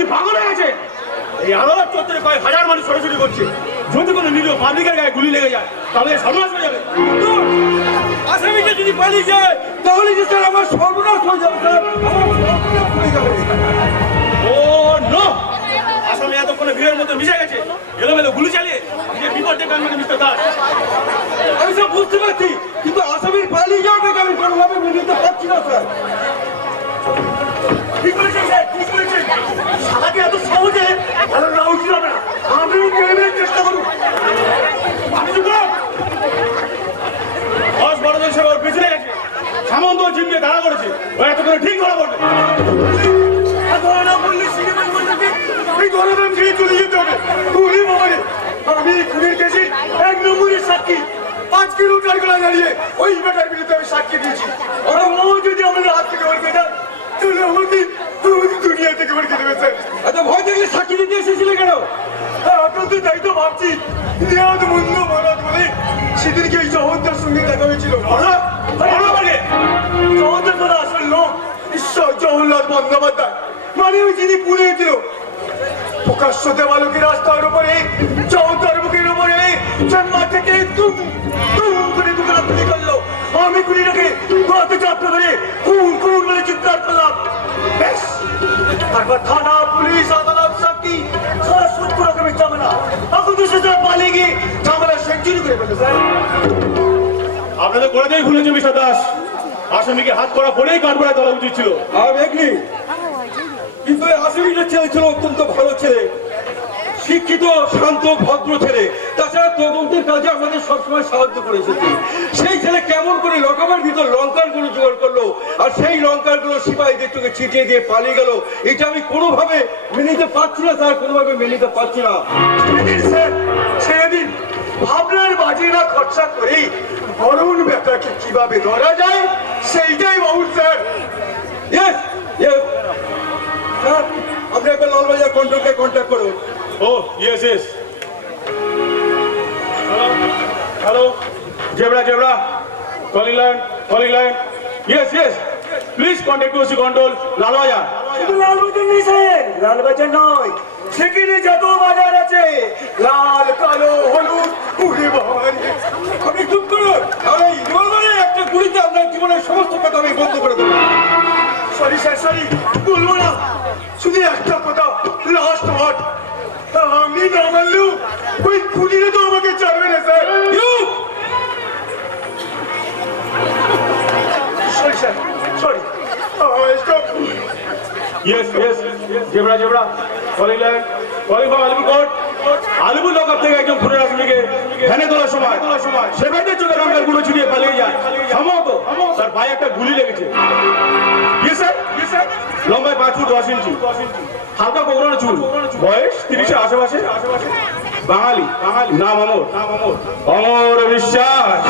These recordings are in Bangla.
কি পাগল হয়ে গেছে? এই আদালত চত্বরে কয়েক হাজার মানুষ ছোটাছুটি করছে, যদি কোনো নিরীহ পাবলিকের গায়ে গুলি লেগে যায় তাহলে সর্বনাশ হয়ে যাবে। আসামিটা যদি পালিয়ে যায় তাহলে যে স্যার আমার সর্বনাশ হয়ে যাবে স্যার, আমার সর্বনাশ হয়ে যাবে। ও নো, আসামি এতক্ষণে ভিড়ের মধ্যে মিশে গেছে, এলোমেলো গুলি চালিয়ে নিজের বিপদ ডেকে আনবেন মিস্টার দাস। আমি সব বুঝতে পারছি, কিন্তু আসামির পালিয়ে যাওয়াটাকে আমি কোনোভাবে মেনে নিতে পারছি না স্যার। ঠিক বলেছেন স্যার, ঠিক বলেছেন। শালাকে এত সহজে ভালো না উচিত হবে না, আমি কেড়ে চেষ্টা করুন। আমি চুপ করো। দশ বড়দের সঙ্গে ওর পিছনে গেছে, সামন্ত জিম দিয়ে দাঁড়া করেছে, ও এতক্ষণে ঠিক ধরা পড়বে। ধরা না পড়লে সিনেমা এই ধরনের ছেড়ে চলে যেতে হবে। তুমি বাবারে, আমি খুনের কেসে 1 নম্বরের সাক্ষী। 5 কিলোমিটার গলা দাঁড়িয়ে ওই বেটার বিরুদ্ধে আমি সাক্ষী দিয়েছি। আর ও যদি আমাদের হাত থেকে ওর বেটা, তাহলে আমাকে দুনিয়া থেকে বের করে দেবে স্যার। এত ভয় থাকলে সাক্ষী দিতে এসেছিলে কেন? আপনার তো তাই তো ভাবছি, নেহাত মন্দ মরাদ বলে সেদিনকে এই জগদ্দার সঙ্গে দেখা হয়েছিল। জগদ্দার কথা আসল লোক ঈশ্বর জওহরলাল বন্দ্যোপাধ্যায়, মানে ওই যিনি পুড়ে ছিল। প্রকাশ্য দেওয়ালোকে রাস্তার উপরে জগদ্দার বুকের উপরে চেম্বার থেকে তুম তুম করে দুটো গুলি করলো। আমি গুলিটাকে গত চাপটা ধরে খুন খুন বলে চিৎকার করলাম। বেশ, তারপর থানা পুলিশ আদালত সাক্ষী সারা 70 রকমের ঝামেলা। এখন তো সেটা পালিয়ে গিয়ে ঝামেলা সেঞ্চুরি করে ফেলে স্যার। আপনাদের করে দেয় ভুলেছে মিস্টার দাস, আসামিকে হাত করা পরেই কাঠগড়ায় তোলা উচিত ছিল। আমি এগ্রি, কিন্তু এই আসামিটার ছেলে ছিল অত্যন্ত ভালো ছেলে, শিক্ষিত শান্ত ভদ্র ছেলে। তাছাড়া তদন্তের কাজে আমাদের সবসময় সাহায্য করে এসেছে। সেই ছেলে কেমন করে লকাপের ভিতর লঙ্কারগুলো জোগাড় করলো, আর সেই লঙ্কারগুলো সিপাহীদের চোখে ছিটিয়ে দিয়ে পালিয়ে গেল, এটা আমি কোনোভাবে মেনে নিতে পারছি না স্যার, কোনোভাবে মেনে নিতে পারছি না। স্যার ছেড়ে দিন, ভাবনার বাজিরা খরচা করেই বরুণ ব্যাপারকে কিভাবে ধরা যায় সেইটাই বহু স্যার। ইয়েস ইয়েস স্যার, আপনি একবার লালবাজার কন্ট্রোলকে কন্ট্যাক্ট করুন। Oh, yes, yes. Hello, hello. Zebra, zebra. Calling line. Yes, yes. Please contact OC control. Lalbazar. শুধু লালবাজার নেই স্যার, লালবাজার নয়, সেখানে যত বাজার আছে লাল কালো হলুদ পুরে বাহারি। আপনি চুপ করুন, আর এই রিভলভারের একটা গুলিতে আপনার জীবনের সমস্ত কথা আমি বন্ধ করে দেবো। সরি স্যার, সরি, বলবো না। শুধু একটা কথা, লাস্ট ওয়ার্ড। আমি না মানলেও ওই খুনিরা তো আমাকে ছাড়বে না sir. Sorry sir, sorry. Yes, yes. Zebra, zebra. Calling line. Calling from Alipuর কোর্ট। আলিপুর লকআপ থেকে একজন খুনের আসামিকে ভ্যানে তোলার সময় সেবাইদের চোখে রঙের গুলো ছিটিয়ে পালিয়ে যায়। সম্ভবত তার পায়ে একটা গুলি লেগেছে। Yes, sir. Yes, sir. লম্বায় 5 ফুট 10 ইঞ্চি, হালকা কোকড়ানো চুল, বয়স 30-এর আশেপাশে, বাঙালি, নাম অমর বিশ্বাস।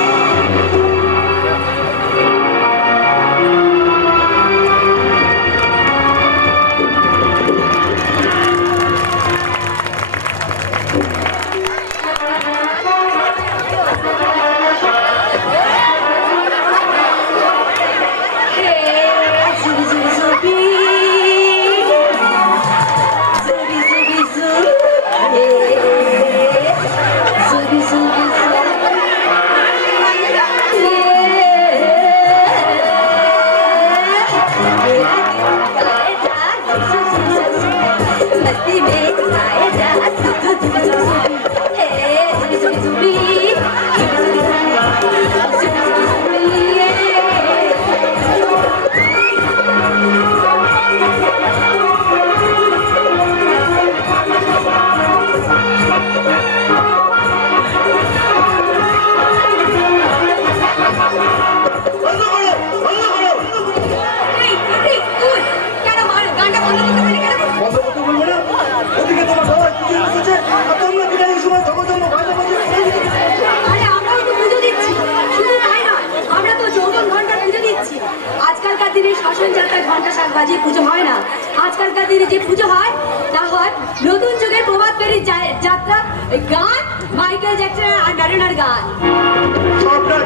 বাজিয়ে পুজো হয় না। আজকালকার দিনে যে পুজো হয় তা হয় নতুন যুগের প্রভাত ফেরি যাত্রা, গান, মাইকেল জ্যাকসন আর ম্যাডোনার গান।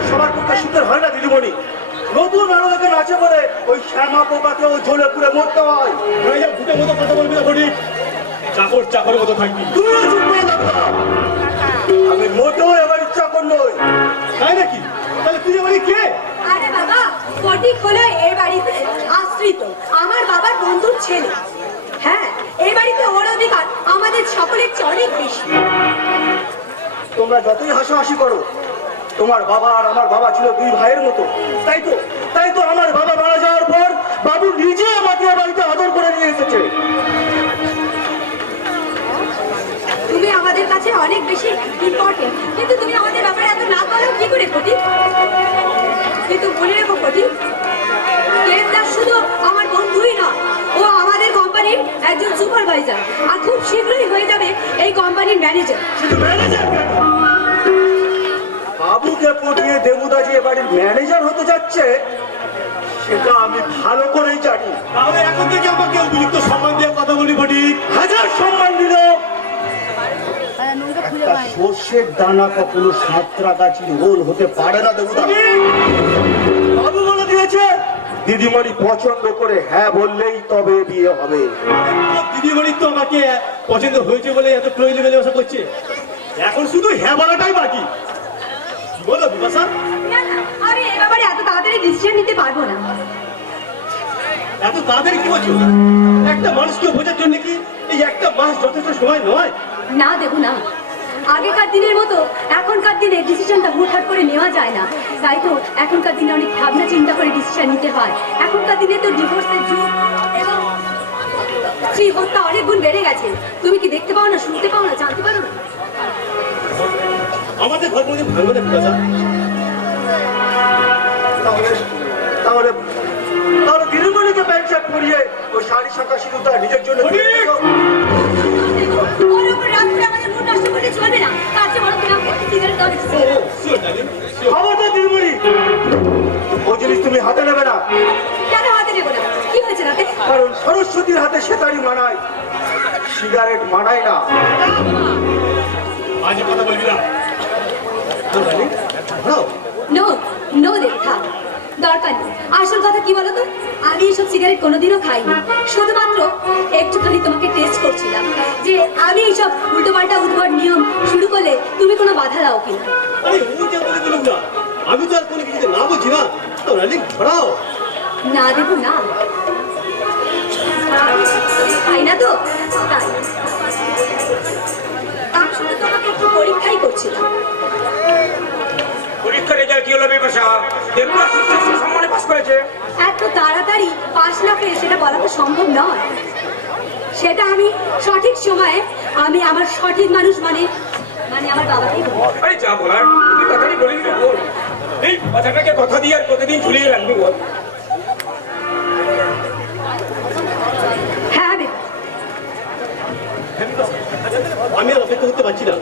সবার পক্ষে সুন্দর হয় না দিদিমণি। নতুন আলোকে নাচে বলে ওই শ্যামা পোকাকেও ঝোলে পুরে মরতে হয়। ভূতের মতো কথা বলবি না। চাকর চাকর মতো থাকবি। তুমিও চুপ করে থাকো। আমি মোটেও এবার চাকর নই। তাই নাকি? তাহলে তুই এবারে কে? আরে বাবা, ফটিক হলো এই বাড়িতে আশ্রিত আমার বাবার বন্ধুর ছেলে। হ্যাঁ, এই বাড়িতে ওর অধিকার আমাদের সকলের চেয়ে অনেক বেশি। তোমরা যতই হাসাহাসি করো, তোমার বাবা আর আমার বাবা ছিল দুই ভাইয়ের মতো। তাই তো আমার বাবা মারা যাওয়ার পর বাবু নিজে আমাকে এ বাড়িতে আদর করে নিয়ে এসেছে। তুমি আমাদের কাছে অনেক বেশি ইম্পর্টেন্ট, কিন্তু তুমি আমাদের ব্যাপারে এত না বলো কি করে ফটিক? কিন্তু মনে রেখো ফটিক, দেবদাস শুধু আমার বন্ধুই না, ও আমাদের কোম্পানির একজন সুপারভাইজার, আর খুব শীঘ্রই হয়ে যাবে এই কোম্পানির ম্যানেজার। শুধু ম্যানেজার কেন, বাবুকে পটিয়ে দেবুদা যে এবাড়ির ম্যানেজার হতে যাচ্ছে সেটা আমি ভালো করেই জানি। তাহলে এখন থেকে আমাকে উপযুক্ত সম্মান দিয়ে কথা বলি ফটিক। হাজার সম্মান দিল, একটা সর্ষের দানা কখনো সাঁতরাগাছির ওল হতে পারে না দেবুদা। বাবু বলে দিয়েছে দিদিমণি পছন্দ করে হ্যাঁ বললেই তবে বিয়ে হবে। দিদিমণির তো আমাকে পছন্দ হয়েছে বলে এত প্রয়োজন মেলামেশা করছে, এখন শুধু হ্যাঁ বলাটাই বাকি। কি বলো বিপাশা? না না, আমি এ ব্যাপারে এত তাড়াতাড়ি ডিসিশন নিতে পারবো না। এত তাড়াতাড়ি কি বলছো? একটা মানুষকে বোঝার জন্য কি এই একটা মাস যথেষ্ট সময় নয়? না দেবো না, আগেকার দিনের মতো এখনকার দিনে ডিসিশনটা হুটহাট করে নেওয়া যায় না। তাই তো এখনকার দিনে অনেক ভাবনা চিন্তা করে ডিসিশন নিতে হয়। এখনকার দিনে তো ডিভোর্সের যুগ এবং স্ত্রী হত্যা অনেক গুণ বেড়ে গেছে। তুমি কি দেখতে পাও না, শুনতে পাও না, জানতে পারো না? আমাদের ঘর মধ্যে ভাঙবে না বিপাশা। তাহলে তাহলে তাহলে দিদিমণিকে প্যান্ট শার্ট পরিয়ে ওই শাড়ি শাঁখা সিঁদুরটা নিজের জন্য কিনে নিও। ওর উপর রাগ করে আমাদের মুড নষ্ট করলে চলবে না। তার চেয়ে বরং তুমি আমাকে একটা সিগারেট দাও। Sure darling, sure. খবরদার দিদিমণি, ও জিনিস তুমি হাতে নেবে না। কেন হাতে নেবো না? কি হয়েছে রাতে? কারণ সরস্বতীর হাতে সেতারি মানায়, সিগারেট মানায় না। আজ কথা বলবি না। ডার্লিং, দাঁড়াও। নো নো দেব, থাক, দরকার নেই। আসল কথা কি বলতো, আমি এসব সিগারেট কোনোদিনও খাইনি। শুধুমাত্র একটুখানি তোমাকে টেস্ট করছিলাম যে আমি এইসব উল্টোপাল্টা উদ্ভট নিয়ম শুরু করলে তুমি কোনো বাধা দাও কিনা। আরে ও কে বলে বলুক না, আমি তো আর কোনো কিছুতে না বলছি না। তো ডার্লিং ধরাও। না দেবো না, খাই না তো তাই। আমি শুধু তোমাকে একটু পরীক্ষাই করছিলাম। পরীক্ষার রেজাল্ট কি হলো বিপাশা? দেবদাস সম্মানে পাস করেছে। এত তাড়াতাড়ি পাশ না পেয়ে সেটা বলা তো সম্ভব নয়। সেটা আমি সঠিক সময়ে আমি আমার সঠিক মানুষ মানে আমার বাবাকেই বলবো। আরে যা বলার তুই কথাই বলে দিলে বল। এই কথাটাকে কথা দিয়ে আর প্রতিদিন ঝুলিয়ে রাখবি বল। হ্যাঁ দেব, আমি আর অপেক্ষা করতে পারছি না।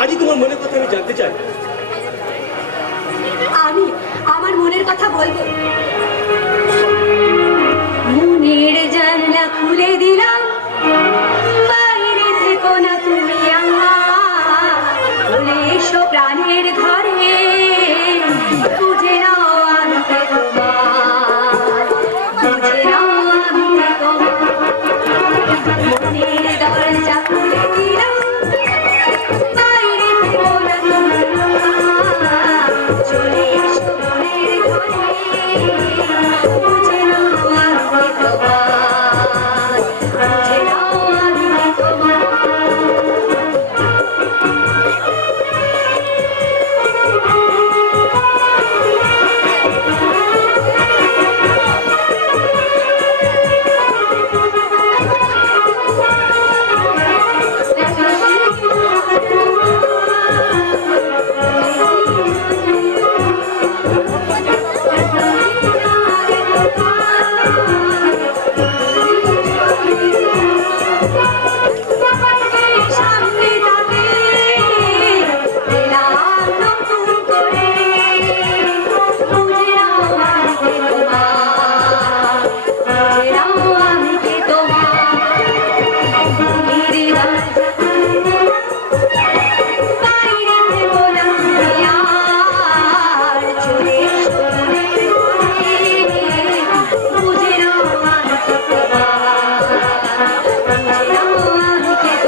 আজই তোমার মনের কথা আমি জানতে চাই। আমি আমার মনের কথা বলবো। মনের জানলা খুলে দিলাম, বাইরে থেকো না তুমি আমার, বলে এসো প্রাণের ঘরে, বুঝে নাও আমি কে তোমার, বুঝে নাও আমি কে তোমার। মনের দরজা খুলে দিলাম, বাইরে থেকো না তুমি আমার, চলে এসো মনের ঘরে, বুঝে নাও আমি কে তোমার, বুঝে নাও আমি কে তোমার। সামনে যাবে এলাম নতুন করে, বুঝে নাও আমি কে তোমার, বুঝে নাও আমি কে তোমার। মনের দরজা বাইরে থেকো না তুমি আর, চলে এসো মনের ঘরে, বুঝে নাও আমি কে তোমার, বুঝে নাও আমি কে তোমার।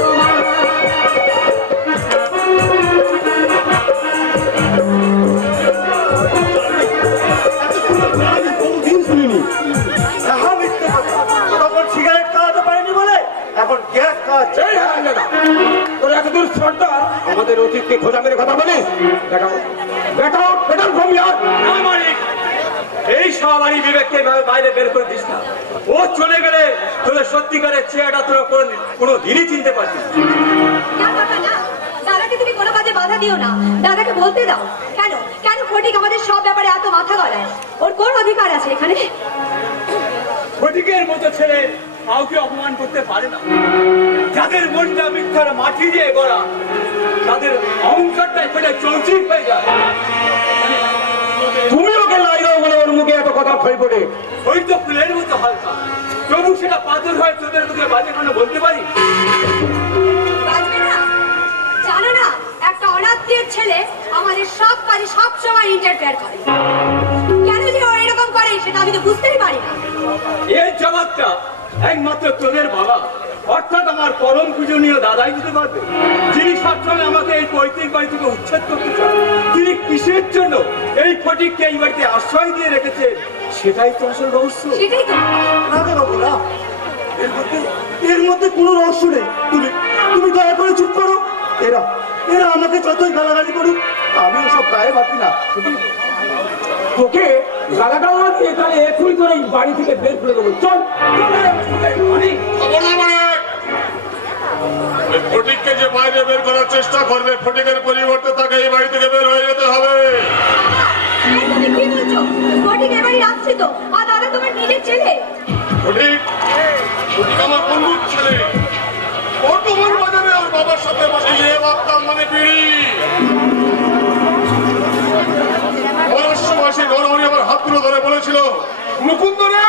এখন গ্যাস খাচ্ছে। এই হারামজাদা, তোর এত দূর শ্রদ্ধা আমাদের অতীতকে খোঁজা মেরে কথা বলিস? দেখাও দেখাও বেটার ফর্ম ইয়ার। না মালিক, এই সবারই বিবেককে বাইরে বের করে দিস না। ও চলে গেলে তোদের সত্যিকারের চেহারাটা তোরা কোনো দিনই চিনতে পারছিস না। না বাবা না, দাদাকে তুমি কোনো কাজে বাধা দিও না, দাদাকে বলতে দাও। কেন কেন ফটিক আমাদের সব ব্যাপারে এত মাথা গলায়? ওর কোন অধিকার আছে এখানে? ফটিকের মতো ছেলে কাউকে অপমান করতে পারে না। যাদের মনটা মিথ্যার মাটি দিয়ে গড়া, তাদের অহংকারটাই ফেলে চৌচির হয়ে যায়। তুমি ওকে লাই দাও বলে ওর মুখে এত কথা ফেলে পড়ে। ওই তো ফুলের মতো হালকা, তবু সেটা পাথর হয় তোদের মুখে বাজে কেন বলতে পারি? বাজবে না? জানো না, একটা অনাত্মীয় ছেলে আমাদের সব কাজে সব সময় ইন্টারফেয়ার করে। কেন যে ও এরকম করে সেটা আমি তো বুঝতেই পারি না। এর জবাবটা একমাত্র তোদের বাবা, অর্থাৎ আমার পরম পূজনীয় দাদাই দিতে পারবে, যিনি সবসময় আমাকে এই পৈতৃক বাড়ি থেকে উচ্ছেদ করতে চান। তিনি কিসের জন্য এই ফটিককে এই বাড়িতে আশ্রয় দিয়ে রেখেছে, সেটাই তো আসল রহস্য। সেটাই তো। না বাবু না, এর মধ্যে কোনো রহস্য নেই। তুমি দয়া করে চুপ করো। এরা এরা আমাকে যতই গালাগালি করুক, আমি ওসব গায়ে বাকি না। তোকে গালাগাল না দিয়ে তাহলে এখনই তোর এই বাড়ি থেকে বের করে দেবো। চল অনেক ফটিককে যে বাইরে বের করার চেষ্টা করবে, ফটিকের পরিবর্তে তাকে এই বাড়ি থেকে বের হয়ে যেতে হবে। তুমি কি বলছো? ফটিক এবারই রাখছি তো, আর দাদা তোমার নিজের ছেলে। ফটিক ফটিক আমার বন্ধুর ছেলে। বর্তমান বাজারে ওর বাবার সাথে বসে গিয়ে ভাবতাম মানে বিড়ি। মাসে গরমে আমার হাত তুলে ধরে বলেছিল, মুকুন্দ রে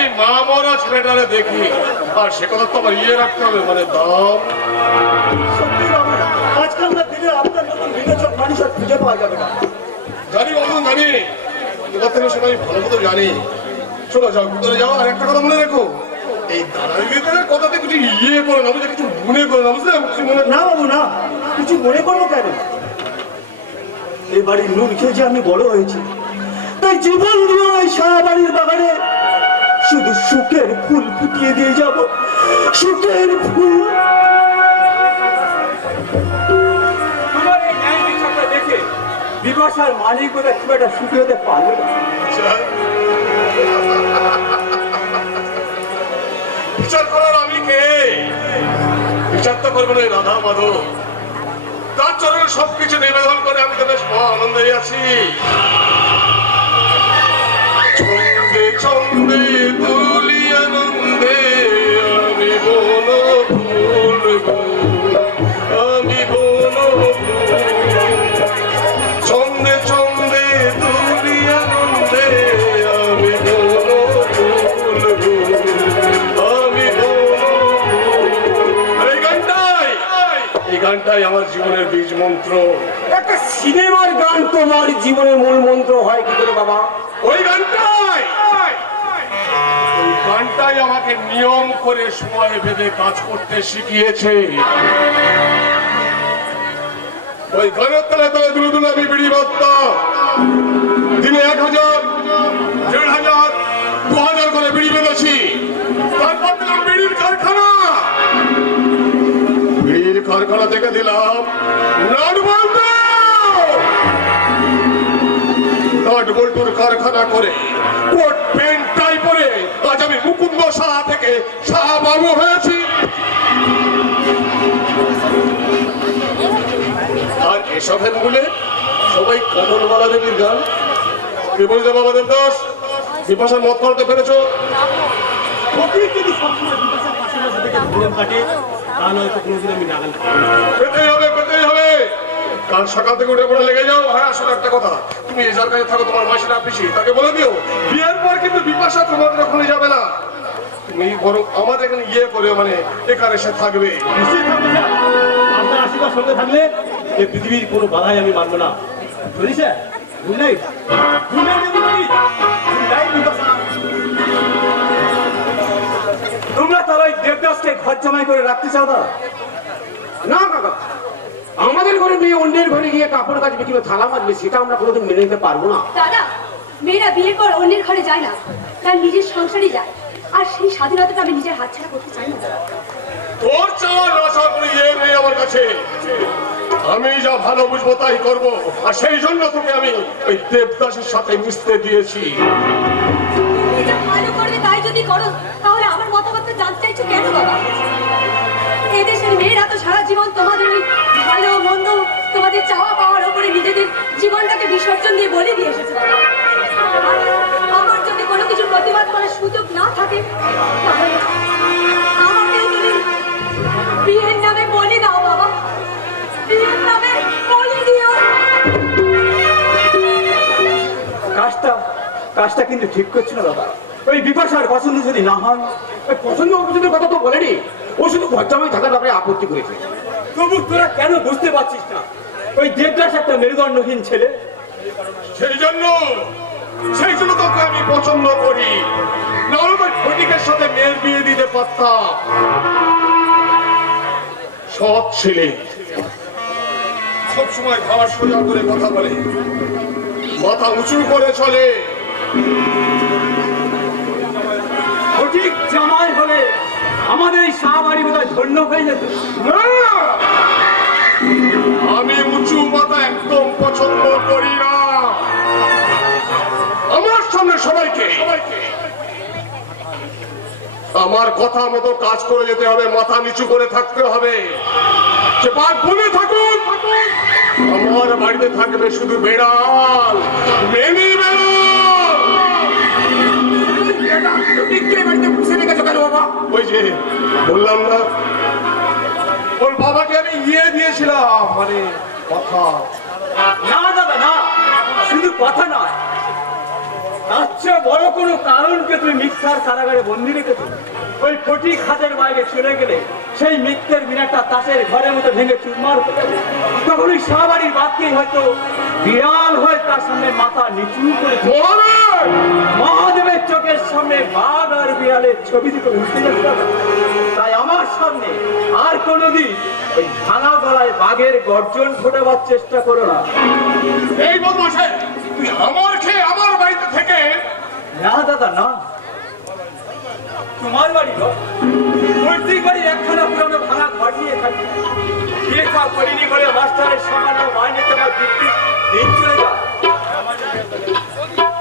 এই মা মরা ছেলেটারে দেখি, আর সে কথা তো আমার ইয়ে রাখতে হবে, মানে দাম। সত্যি বাবু, আজকালকার দিনে আপনার মতন বিবেচক মানুষ আর খুঁজে পাওয়া যাবে না। জানি বাবু জানি, তোমার থেকে সবাই ভালো মতো জানি। চলো যাও, ভিতরে যাও। আর একটা কথা মনে রেখো, এই দাদাগিরিদের কথাতে কিছু ইয়ে করে না, বুঝলে, কিছু মনে করে না, বুঝলে? কিছু মনে না বাবু না, কিছু মনে করবো কেন? এই বাড়ির নুন খেয়ে যে আমি বড় হয়েছি, তাই জীবন দিয়েও এই সারা বাড়ির বাগানে শুধু সুখের ফুল ফুটিয়ে দিয়ে যাব। সুখের ফুল। তোমার এই ন্যায় বিচারটা দেখে বিপাশার মালিক বোধহয় খুব একটা সুখী হতে পারবে না। বিচার করার আমি কে? বিচার তো করবো না রাধা মাধব। তার চরণে সবকিছু নিবেদন করে আমি তো বেশ আনন্দেই আছি। ছন্দে ছন্দে তুলি আনন্দে আমি বন ফুল গো, আমি বন ফুল। ছন্দে ছন্দে তুলি আনন্দে আমি বন ফুল গো, আমি বন ফুল। এই গানটাই আমার জীবনের বীজ মন্ত্র। একটা সিনেমার গান তোমার জীবনের মূল মন্ত্র হয় কি করে বাবা? ওই গানটাই আমাকে নিয়ম করে সময় ভেদে কাজ করতে শিখিয়েছে। ওই গানের তলে তলে দুলে দুলে আমি বিড়ি বাঁধতাম। দিনে 1000, 1500, 2000 করে বিড়ি বেঁধেছি। তারপর দিলাম বিড়ির কারখানা। বিড়ির কারখানা থেকে দিলাম নাট বল্টুর কারখানা করে, কোট প্যান্ট টাই পরে আজ আমি মুকুন্দ শাহ থেকে শাহ বাবু হয়েছি। আর এসবের মূলে সবাই কমলবালা দেবীর গান। কি বলছে বাবা দেবদাস? বিপাশার মত করতে পেরেছো? যদি সবসময় বিপাশার পাশে বসে থেকে ঘুরে কাটে, তা নয়তো কোনোদিন আমি নাগাল পাবো না। পেতেই হবে, পেতেই হবে। কাল সকাল থেকে উঠে পড়ে লেগে যাও। হ্যাঁ, আসলে একটা কথা, তুমি এজার কাছে থাকো, তোমার মাসির পিছিয়ে তাকে বলে দিও বিয়ের পর কিন্তু বিপাশা তোমাদের ওখানে যাবে না। তুমি বরং আমাদের এখানে ইয়ে করে, মানে এখানে এসে থাকবে। নিশ্চয়ই থাকবো স্যার। আপনার আশীর্বাদ সঙ্গে থাকলে এই পৃথিবীর কোনো বাধাই আমি মানবো না। বুঝলি sir? Good night. Good night everybody. Good night Bipasha. তোমরা তারা ওই দেবদাসকে ঘর জামাই করে রাখতে চাও না? না কাকা, আমাদের ঘরে মেয়ে অন্যের ঘরে গিয়ে কাপড় কাচবে কিংবা থালা মাজবে, সেটা আমরা কোনোদিন মেনে নিতে পারবো না। দাদা, মেয়েরা বিয়ের পর অন্যের ঘরে যায় না, তার নিজের সংসারই যায়। আর সেই স্বাধীনতাটা আমি নিজের হাতছাড়া করতে চাই না। তোর চাওয়া না চাওয়া করে ইয়ে নেই আমার কাছে। আমি যা ভালো বুঝবো তাই করবো, আর সেই জন্য তোকে আমি ওই দেবদাসের সাথে মিশতে দিয়েছি। তুমি যা ভালো করবে তাই যদি করো, তাহলে আমার মতামতটা জানতে চাইছো কেন বাবা? এদেশের মেয়েরা তো সারা জীবন তোমাদের ওই ভালো মন্দ, তোমাদের চাওয়া পাওয়ার উপরে নিজেদের জীবনটাকে বিসর্জন দিয়ে বলে দিয়ে এসেছে বাবা। আমার যদি কোনো কিছু প্রতিবাদ করার সুযোগ না থাকে, তাহলে আমাকেও তুমি বিয়ের নামে বলি দাও বাবা, বিয়ের নামে বলি দিও। কাজটা কিন্তু ঠিক করছে না দাদা। ওই বিপাশার পছন্দ যদি না হয়, ওই পছন্দ অপছন্দের কথা তো বলেনি, ও শুধু ঘরজামাই থাকার ব্যাপারে আপত্তি করেছে। তবু তোরা কেন বুঝতে পারছিস না? ওই দেবদাস একটা মেরুদণ্ডহীন ছেলে। সেই জন্য তোকে আমি পছন্দ করি, নাহলে তো ফটিকের সাথে মেয়ের বিয়ে দিতে পারতাম। সৎ ছেলে, সবসময় ঘাড় সোজা করে কথা বলে, মাথা উঁচু করে চলে। সঠিক জামাই হলে আমাদের এই শাহবাড়ি বোধহয় ধন্য হয়ে যেত। না, আমি উঁচু মাথা একদম পছন্দ করি না। আমার সামনে সবাইকে আমার কথা মতো কাজ করে যেতে হবে, মাথা নিচু করে থাকতে হবে। সে বাদ বলে থাকুন, আমার বাড়িতে থাকবে শুধু বেড়াল, মেনি বেড়াল। ওই যে বললাম না, ওর বাবাকে আমি ইয়ে দিয়েছিলাম, মানে কথা। না দাদা না, শুধু কথা নয়, তার চেয়ে বড় কোনো কারণকে তুমি মিথ্যার কারাগারে বন্দি রেখেছো। ওই ফটিক হাতের বাইরে চলে গেলে সেই মিথ্যের বিরাটটা তাসের ঘরের মতো ভেঙে চুরমার হয়ে যাবে। তখন ওই শাহবাড়ির বাদকেই হয়তো বিড়াল হয়ে তার সামনে মাথা নিচু করে মহাদেবের চোখের সামনে বাঘ আর বিড়ালের ছবি দিতে উঠতে যাবে। তাই আমার সামনে আর কোনোদিন ওই ভাঙা গলায় বাঘের গর্জন ফোটাবার চেষ্টা করো না। এই বদমাশে, তুই আমার খেয়ে আমার বাড়িতে থেকে। না দাদা না, তোমার বাড়ি পৈতৃক বাড়ির একখানা পুরানো ভাঙা ঘর নিয়ে থাকি। বিয়ে থা করিনি বলে মাস্টারের সামান্য মাইনে তোমার দিন চলে যায়।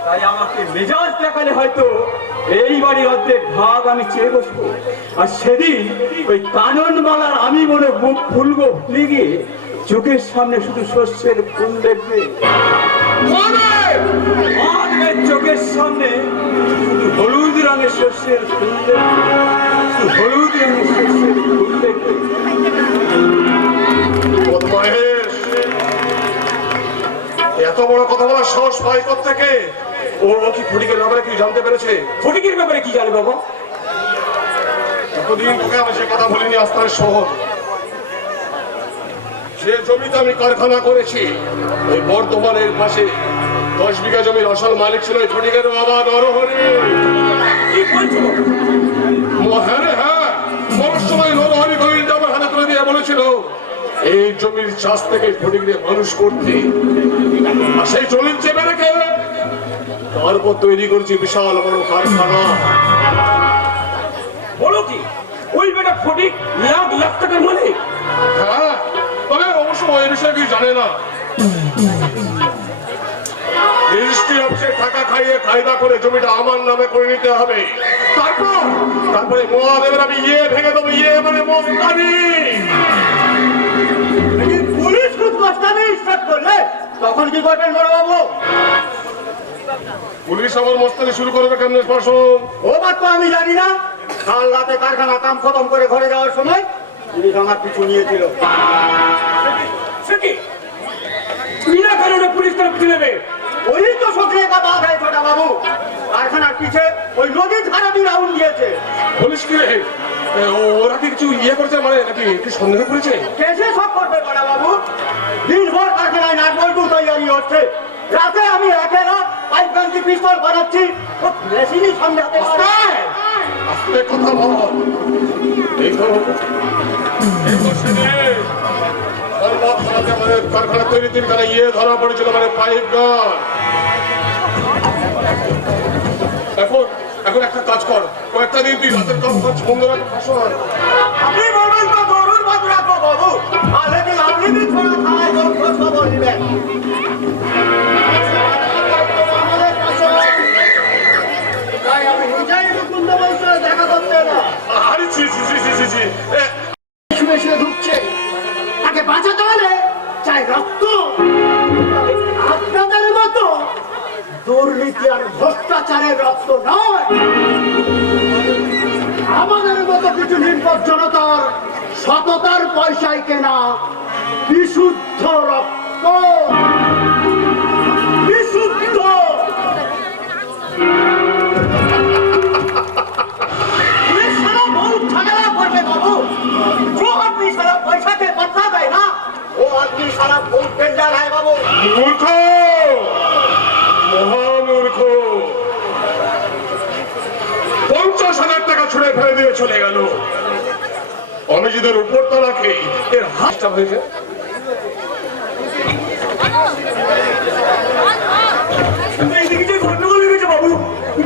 তাই আমাকে মেজাজ দেখালে হয়তো এই বাড়ির অর্ধেক ভাগ আমি চেয়ে বসবো। আর সেদিন ওই কাননমালার আমি বলে মুখ ফুলবো, ভুলে গিয়ে চোখের সামনে শুধু শস্যের ফুল দেখবে। মানবের চোখের সামনে শুধু হলুদ রঙের শস্যের ফুল দেখবে, শুধু হলুদ রঙের শস্যের ফুল দেখবে। বদমাইশ, এত বড় কথা বলার সাহস পাই কোত্থেকে? ও কি ফটিকের ব্যাপারে কি জানতে পেরেছে? ফটিকের ব্যাপারে কি জানে বাবা? এতদিন তোকে আমি সে কথা বলিনি। আস্তার শহর, যে জমিতে আমি কারখানা করেছি, ওই বর্ধমানের পাশে 10 বিঘা জমির আসল মালিক ছিল ফটিকের বাবা নরহরি। কি বলছো? হ্যাঁ রে হ্যাঁ, মরার সময় নরহরি গোবিন্দ আমার হাতে তুলে দিয়ে বলেছিল এই জমির চাষ থেকে ফটিককে মানুষ করতে। আর সেই জমির চেপে রেখে তারপর তৈরি করেছি বিশাল বড় কারখানা। বলো কি ওই বেটা ফটিক লাখ লাখ টাকার মালিক? হ্যাঁ, তবে অবশ্য ওই বিষয়ে কিছু জানে না। রেজিস্ট্রি অফিসে টাকা খাইয়ে কায়দা করে জমিটা আমার নামে করে নিতে হবে। তারপরে মহাদেবের আমি ইয়ে ভেঙে দেবো। ইয়ে মানে মস্তানি। পুলিশ মস্তানি স্টার্ট করলে তখন কি করবেন বড় বাবু? পুলিশ আমার মস্তানি শুরু করবে কেমন শাসন? ও বাদ তো আমি জানি না। কাল রাতে কারখানা কাম খতম করে ঘরে যাওয়ার সময় পুলিশ আমার পিছু নিয়েছিল। বিনা কারণে পুলিশ তার পিছু নেবে? ওই তো সক্রিয় কথা হয় ছোটা বাবু। কারখানার পিছে ওই নদীর ধারা দিয়ে রাউন্ড দিয়েছে। পুলিশ কি ওরা কি কিছু ইয়ে করেছে, মানে নাকি কি সন্দেহ করেছে? কেসে সব করবে বড়া বাবু। দিনভর কারখানায় নাট বল্টু তৈরি হচ্ছে, রাতে আমি একেরা পাইপ গান্ধি পিস্তল বানাচ্ছি। ও মেশিনই সন্দেহ আস্তে কথা বল। এই তো আমাদের কারখানা তৈরি তিনখানা ইয়ে ধরা পড়েছিল, মানে পাইপ গান। এখন একটা কাজ কর, কয়েকটা দিন তুই রাতের কাজ বন্ধ রাখ। আপনি বলবেন ভগবানের রক্ত নয়, আমাদের মতো কিছু নির্বোধ জনতার সততার পয়সায় কেনা বিশুদ্ধ রক্ত। বিশুদ্ধ। ये साला बहुत झगड़ा करते बाबू। जो आदमी साला पैसा के बदला दे ना, वो आदमी साला बहुत डेंजर है बाबू। মূর্খ, মহামূর্খ। 50,000 টাকা ছুড়ে ফেলে দিয়ে চলে গেল। আমি যদি উপর তলাকে এর হাতটা হয়েছে, এইদিকে যে গন্ডগোল হয়ে গেছে বাবু,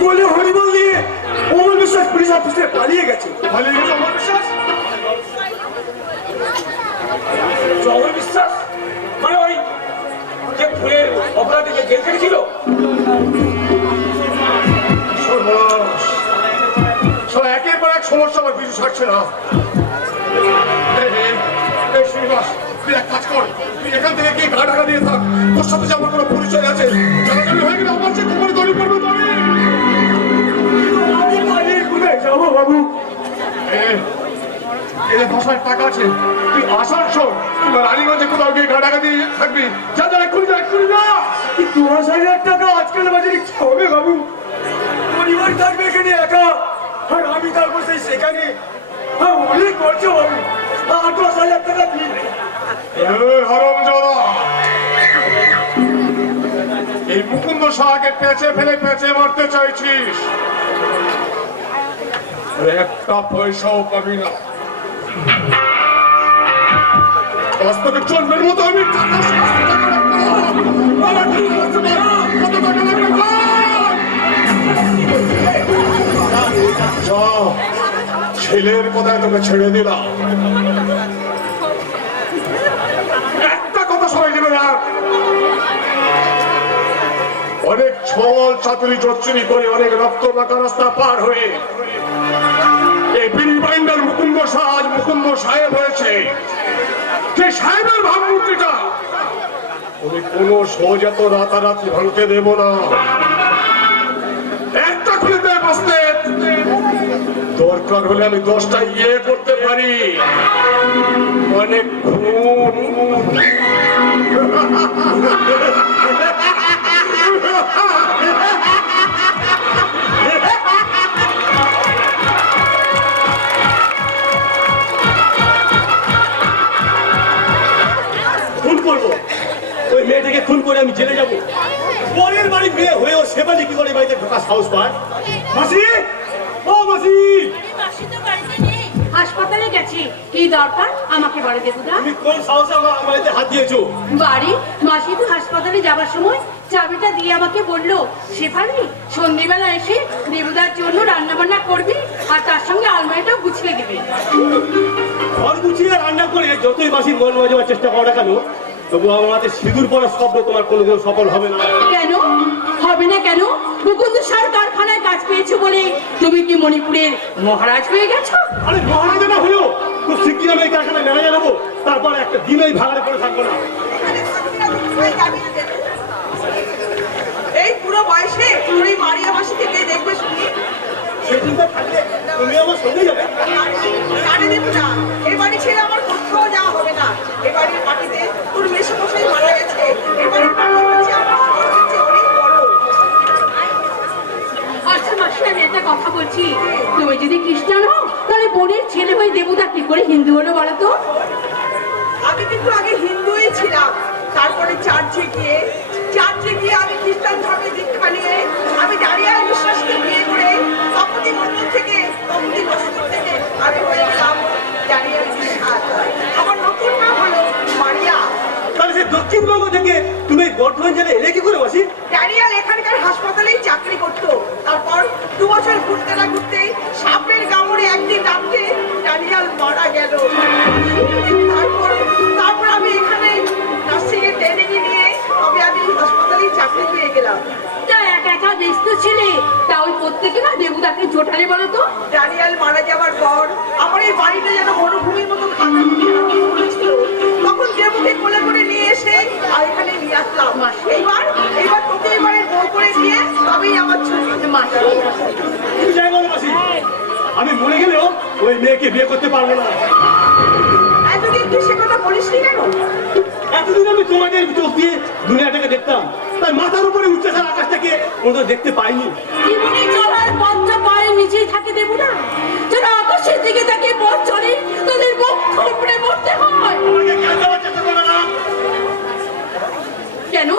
গোলে হরিবল দিয়ে অমল বিশ্বাস পুলিশ অফিসে পালিয়ে গেছে। পালিয়ে গেছে অমর বিশ্বাস। অমর বিশ্বাস মানে ওই যে ফুলের অপরাধীকে জেল খেটেছিল। সর্বনাশ। শালা একের পর এক সমস্যা আমার পিছু ছাড়ছে না। এই শ্রীনিবাস, তুই এক কাজ কর, তুই এখান থেকে গিয়ে গা ঢাকা দিয়ে থাক। তোর সাথে যে আমার কোনো পরিচয় আছে, জানাজানি হয়ে গেলে আমার যে কোমরে দড়ি পড়বে দড়ি। আমি পালিয়ে কোথায় যাবো বাবু? এই যে 10,000 টাকা আছে, তুই আসানসোল কিংবা রানীগঞ্জে কোথাও গিয়ে গা ঢাকা দিয়ে থাকবি। যা যা, এক্ষুনি যা, এক্ষুনি যা। 10,000 টাকা আজকাল বাজারে কি হবে বাবু? পরিবার থাকবে এখানে একা, আর আমি থাকবো সেখানে। অনেক খরচা বাবু। 10,000 টাকা দিন। হারামজাদা, এই মুকুন্দ সাহাকে পেঁচে ফেলে পেঁচে মারতে চাইছিস, একটা পয়সাও পাবি না। বাস্তবে চলবের মতো আমি টাকা ছেলের কথায় তোকে ছেড়ে দিলাম। একটা কথা সবাই জেনে রাখ, অনেক ছল চাতুরি চচ্চুরি করে অনেক রক্ত মাখা রাস্তা পার হয়ে এই বিড়ি বাইন্ডার মুকুন্দ শাহ আজ মুকুন্দ সাহেব হয়েছে। যে সাহেবের ভাবমূর্তিটা আমি কোনো সোজা তো রাতারাতি ভাঙতে দেব না। একটা খুলিতে বসতে দরকার হলে আমি 10টা ইয়ে করতে পারি, অনেক খুন। খুন করবো, ওই মেয়েটাকে খুন করে আমি জেলে যাবো। পরের বাড়ির মেয়ে হয়েও সেবালি কি করে বাড়িতে ঢোকা সাহস পায়? মাসি, ও মাসি, হাসপাতালে গেছি, কি দরকার আমাকে বলে দেবুদা? তুমি কোন সাহসে আমার বাড়িতে হাত দিয়েছো? বাড়ি মাসি তো হাসপাতালে যাবার সময় চাবিটা দিয়ে আমাকে বললো, শেফালি সন্ধ্যেবেলা এসে দেবুদার জন্য রান্না বান্না করবি আর তার সঙ্গে আলমারিটাও গুছিয়ে দিবি। ঘর গুছিয়ে রান্না করে যতই মাসির মন বাজাবার চেষ্টা করো না কেন, তবু আমার হাতে সিঁদুর পড়ার স্বপ্ন তোমার কোনোদিন সফল হবে না। কেন হবে না? কেন মুকুন্দ সার কারখানায় কাজ পেয়েছো বলে তুমি কি মণিপুরের মহারাজ হয়ে গেছো? আরে মহারাজা না হলেও খুব শিগগির আমি এই কারখানায় ম্যানেজার হবো, তারপর একটা দিনই ভাগাড়ে পড়ে থাকবো না। এই পুরো বয়সে তুই মারিয়া মাসিকে কে দেখবে শুনি? সেদিনটা থাকলে তুমি আমার সঙ্গে যাবে। জানি দেবো না, এই বাড়ি ছেড়ে আমার কোথাও যাওয়া হবে না। এ বাড়ির মাটিতে তোর মেশামশাই মারা গেছে। এ বাড়ির মাটি হচ্ছে আমার শহরের চেয়ে অনেক বড়। আচ্ছা মাসি, আমি একটা কথা বলছি, তুমি যদি খ্রিস্টান হও তাহলে বোনের ছেলে হয়ে দেবুদা কি করে হিন্দু হলো বলো তো? আমি কিন্তু আগে হিন্দুই ছিলাম, তারপরে চার্চে গিয়ে আমি খ্রিস্টান ধর্মে দীক্ষা নিয়ে আমি ডালিয়া বিশ্বাসকে বিয়ে করে তপতি মন্দির থেকে তপতি মসজিদ থেকে আমি হয়ে গেলাম ডালিয়া বিশ্বাস। আমার নতুন নাম হলো মারিয়া। তাহলে সে দক্ষিণবঙ্গ থেকে তুমি বর্ধমান জেলে এলে কি করে মাসি? ড্যানিয়েল এখানকার হাসপাতালেই চাকরি করতো। তারপর 2 বছর ঘুরতে না ঘুরতেই সাপের কামড়ে একদিন রাত্রে ড্যানিয়েল মারা গেল। তারপর আমি এখানে নার্সিং এর ট্রেনিং নিয়ে তবে আমি হাসপাতালেই চাকরি পেয়ে গেলাম। তা একা একা ব্যস্ত ছিলে, তা ওই প্রত্যেকে না দেবুদাকে জোটালে বলো তো? ড্যানিয়েল মারা যাওয়ার পর আমার এই বাড়িটা যেন মরুভূমির মতো খাতা ছিল। তখন দেবুকে কোলে করে নিয়ে এসে আর এখানে নিয়ে আসলাম। এইবার তোকে এবারে বউ করে দিয়ে তবেই আমার ছবি। মাসি মরে গেলেও ওই মেয়েকে বিয়ে করতে পারবো না। এতদিন তুই সে কথা বলিসনি কেন? এতদিন আমি তোমাদের চোখ দিয়ে দুনিয়াটাকে দেখতাম, তাই মাথার উপরে উঠছে স্যার আকাশটাকে ওটা দেখতে পাইনি। জীবনে চলার পথটা পায়ের নিচেই থাকে দেব না, যারা আকাশের দিকে তাকে পথ চলে তাদের মুখ উপড়ে মরতে হয়। আমাকে জ্ঞান দেওয়ার চেষ্টা করবে না। কেন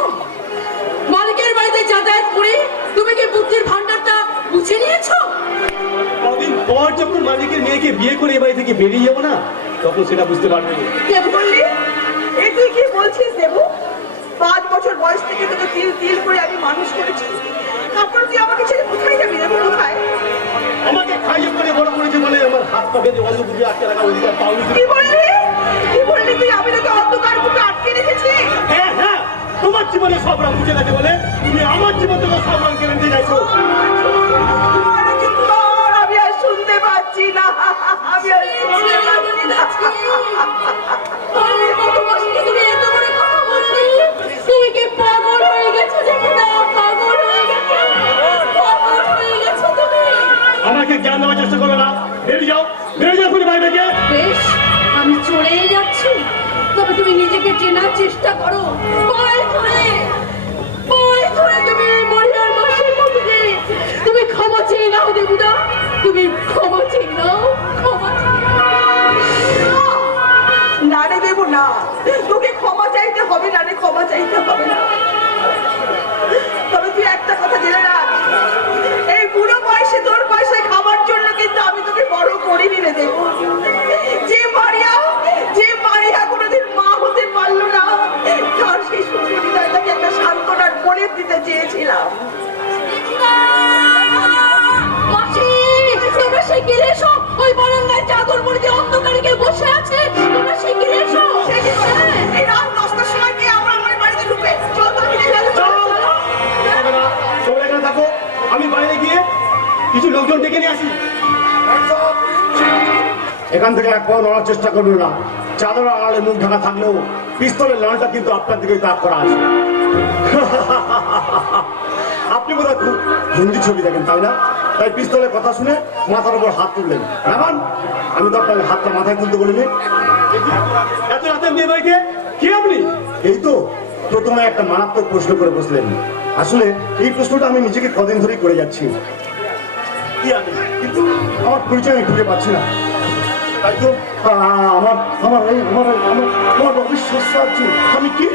মালিকের বাড়িতে যাতায়াত করে তুমি কি বুদ্ধির ভান্ডারটা বুঝে নিয়েছো? কদিন পর যখন মালিকের মেয়েকে বিয়ে করে এ বাড়ি থেকে বেরিয়ে যাবো না, তখন সেটা বুঝতে পারবে। কে বললি? এই তুই কি বলছিস দেবু? 5 বছর বয়স থেকে তোকে তিল তিল করে আমি মানুষ করেছি, তারপর তুই আমাকে ছেড়ে কোথায় যাবি দেবু? কোথায়? আমাকে খাইয়ে করে বড় করেছে বলে আমার হাত পা বেঁধে অন্য বুঝে আটকে রাখা অধিকার পাওনি। কি বললি? কি বললি তুই? আমি তোকে অন্ধকার বুকে আটকে রেখেছি। হ্যাঁ হ্যাঁ, তোমার জীবনে সব রং মুছে গেছে বলে তুমি আমার জীবন থেকে সব রং কেড়ে নিতে চাইছো। আরে চুপ কর, আমি আর শুনতে পাচ্ছি না, আমি আর শুনতে পাচ্ছি না। তুমি এত বড় কথা বললি? তুমি কি পাগল হয়ে গেছো? দেখো না, পাগল হয়ে গেছো, পাগল হয়ে গেছো তুমি। আমাকে জ্ঞান দেওয়ার চেষ্টা করবে না। বেরিয়ে যাও, বেরিয়ে যাও তুমি বাড়ি থেকে। বেশ, আমি চলেই যাচ্ছি, তবে তুমি নিজেকে চেনার চেষ্টা করো। পায়ে ধরে তুমি মরিয়ার মাসের মধ্যে তুমি ক্ষমা চেয়ে নাও দেবুদা, তুমি ক্ষমা চেয়ে নাও, ক্ষমা চেয়ে নাও। না রে দেবো না, তোকে ক্ষমা চাইতে হবে না রে, ক্ষমা চাইতে হবে না। তবে তুই একটা কথা জেনে রাখ, এই বুড়ো বয়সে তোর পয়সায় খাবার জন্য কিন্তু আমি তোকে বড় করিনি রে দেবো। যে মারিয়া কোনোদিন মা হতে পারলো না, তার সেই সুন্দরীটাকে একটা সান্ত্বনার বলে দিতে চেয়েছিলাম। মাসি, তোমরা শিগগির এসো, ওই বারান্দায় চাদর মুড়ি দিয়ে অন্ধকারে কে বসে আছে, তোমরা শিগগির এসো। এই রাত 10টার সময় গিয়ে আমরা আমার বাড়িতে ঢুকে চল তো ফিরে গেল। তোমরা এখানে থাকো, আমি বাইরে গিয়ে কিছু লোকজন ডেকে নিয়ে আসি। এখান থেকে এক পাও নড়ার চেষ্টা করবে না। চাদর আড়ালে মুখ ঢাকা থাকলেও পিস্তলের লালটা কিন্তু আপনার দিকে তাক করা আছে। আপনি বোধহয় খুব হিন্দি ছবি দেখেন, তাই না? তাই পিস্তলের কথা শুনে মাথার উপর হাত তুললেন। এমন আমি তো আপনাকে হাতটা মাথায় তুলতে বলিনি। এত রাতে মেয়ে বাড়িতে কে আপনি? এই তো প্রথমে একটা মারাত্মক প্রশ্ন করে বসলেন। আসলে এই প্রশ্নটা আমি নিজেকে কদিন ধরেই করে যাচ্ছি। কি আমি? কিন্তু আমার পরিচয় আমি খুঁজে পাচ্ছি না। তাই তো আমার অবিশ্বাস লাগছে। আমি কি?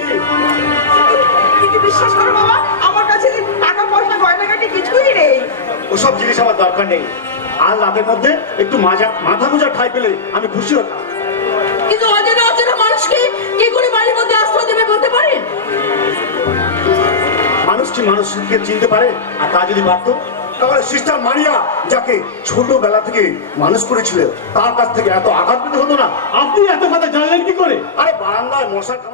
তুই কি বিশ্বাস করো বাবা, আমার কাছে টাকা পয়সা গয়নাগাটি কিছুই নেই। ওসব জিনিস আমার দরকার নেই। আর রাতের মধ্যে একটু মাথা গোজা ঠাই পেলে আমি খুশি হতাম। কিন্তু অজানা মানুষকে কি করে বাড়ির মধ্যে আশ্রয় দেবে বলতে পারেন? মানুষ কি মানুষকে চিনতে পারে? আর তা যদি পারতো তাহলে সিস্টার মারিয়া, যাকে ছোটবেলা থেকে মানুষ করেছিল, তার কাছ থেকে এত আঘাত পেতে হতো না। আপনি এত কথা জানলেন কি করে? আরে বারান্দায় মশা কামড়